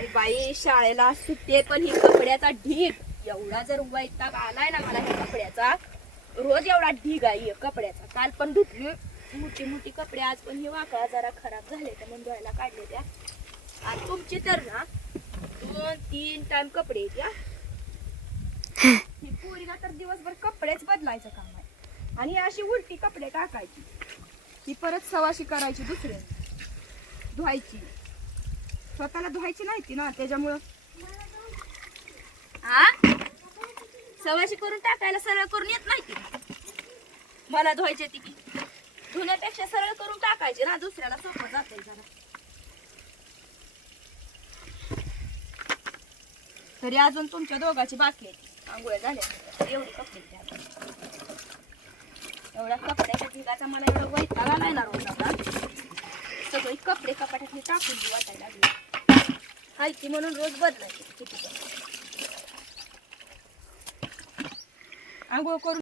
आणि बाई शाळेला सुट्टे पण ही कपड्याचा ढीग एवढा जर वैताग आलाय ना मला ह्या कपड्याचा. रोज एवढा ढीग आहे कपड्याचा. काल पण धुतली मोठी मोठी कपडे, आज पण हे वाकळा जरा खराब झाले तर म्हणून धुवायला काढले त्या. आणि तुमची तर ना 2-3 टाइम कपडे आहेत या. ही पोरीला तर दिवसभर कपडेच बदलायचं काम आहे आणि अशी उलटी कपडे टाकायची, ही परत सवाशी करायची, दुसरे धुवायची, स्वतःला धुवायची नाही ती ना त्याच्यामुळं हा सवाशी करून टाकायला सरळ करून येत नाही ती. मला धुवायची ती की धुण्यापेक्षा सरळ करून टाकायची ना, दुसऱ्याला सोपं जाते जरा. तरी अजून तुमच्या दोघांची बाकी आहे. आंघोळ झाल्या एवढे कपडे द्या. एवढा कपड्याच्या ढिगाचा मला एवढा वैताग आलाय ना रोज आता. सगळे कपडे कपाटातले टाकून वाटायला लागले. हायती म्हणून रोज बदलायचे किती पण. आंघोळ करून